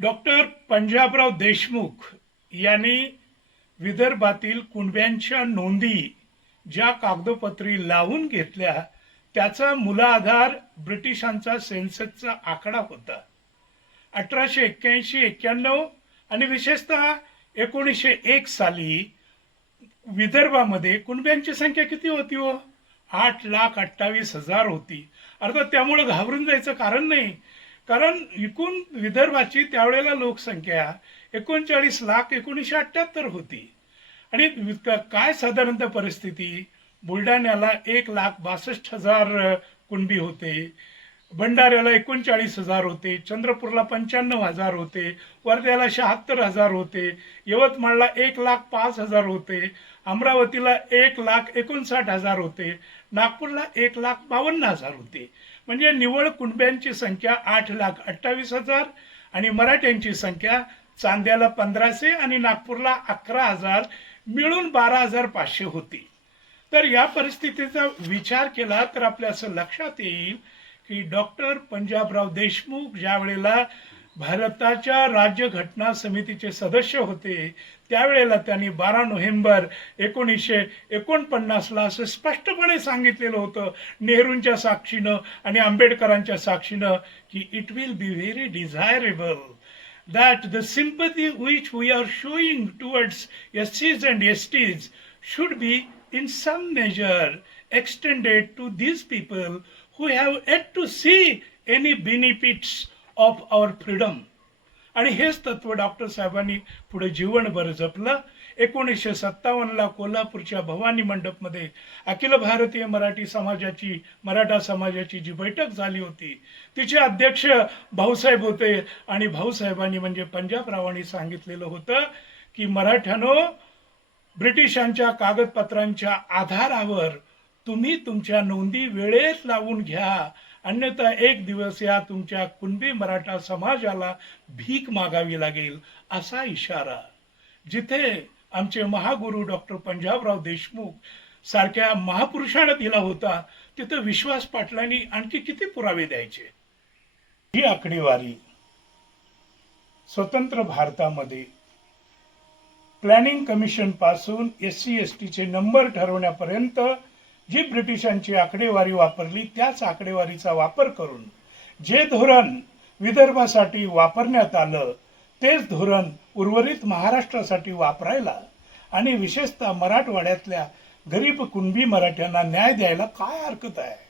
Doctor Panjabrao Deshmukh यांनी विदर्भातील कुणब्यांच्या नोंदी ज्या कागदोपत्री लावून घेतल्या त्याचा मुलाधार ब्रिटिशांचा सेन्ससचा आकडा होता. अठराशे एक्क्याऐंशी एक्क्याण्णव आणि विशेषतः एकोणीसशे एक साली विदर्भामध्ये कुणब्यांची संख्या किती होती हो? आठ लाख अठ्ठावीस हजार होती. अर्थात त्यामुळे घाबरून जायचं कारण नाही. कारण एकूण विदर्भाची त्यावेळेला लोकसंख्या एकोणचाळीस लाख एकोणीसशे अठ्ठ्याहत्तर होती. आणि काय साधारणतः परिस्थिती? बुलढाण्याला एक लाख बासष्ट हजार कुणबी होते. भंडाऱ्याला एकोणचाळीस हजार होते चंद्रपूरला पंच्याण्णव हजार होते वर्ध्याला शहात्तर हजार होते यवतमाळला एक लाख पाच हजार होते अमरावतीला एक लाख एकोणसाठ हजार होते नागपूरला एक लाख बावन्न हजार होते. म्हणजे निवळ कुणब्यांची संख्या आठ लाख अठ्ठावीस हजार आणि मराठ्यांची संख्या चांद्याला पंधराशे आणि नागपूरला अकरा हजार मिळून बारा हजार पाचशे होती. तर या परिस्थितीचा विचार केला तर आपल्या असं लक्षात येईल की डॉक्टर पंजाबराव देशमुख ज्या वेळेला भारताच्या राज्यघटना समितीचे सदस्य होते त्यावेळेला त्यांनी बारा नोव्हेंबर एकोणीसशे एकोणपन्नासला असं स्पष्टपणे सांगितलेलं होतं नेहरूंच्या साक्षीनं आणि आंबेडकरांच्या साक्षीनं की it will be very desirable that the sympathy which we are showing towards and S Ts should be in some measure extended to these people who have yet to see any benefits of our freedom. आणि हेच तत्व doctor साहेबांनी पुढे जीवनभर जपलं एकोणीसशे सत्तावन्नला कोल्हापूरच्या भवानी मंडपमध्ये अखिल भारतीय मराठी समाजाची मराठा समाजाची जी बैठक झाली होती तिचे अध्यक्ष भाऊसाहेब होते आणि भाऊसाहेबांनी म्हणजे पंजाबरावांनी सांगितलेलं होतं की मराठ्यानो ब्रिटिशांच्या कागदपत्रांच्या आधारावर तुम्ही तुमच्या नोंदी वेळेत लावून घ्या. अन्यथा एक दिवस या तुमच्या कुणबी मराठा समाजाला भीक मागावी लागेल असा इशारा. जिथे आमचे महागुरु डॉक्टर पंजाबराव देशमुख सारख्या महापुरुषानं दिला होता तिथं विश्वास पाटलांनी आणखी किती पुरावे द्यायचे? ही आकडेवारी स्वतंत्र भारतामध्ये प्लॅनिंग कमिशनपासून एस सी एस टीचे नंबर ठरवण्यापर्यंत जी ब्रिटिशांची आकडेवारी वापरली त्याच आकडेवारीचा वापर करून जे धोरण विदर्भासाठी वापरण्यात आलं तेच धोरण उर्वरित महाराष्ट्रासाठी वापरायला आणि विशेषतः मराठवाड्यातल्या गरीब कुणबी मराठ्यांना न्याय द्यायला काय हरकत आहे?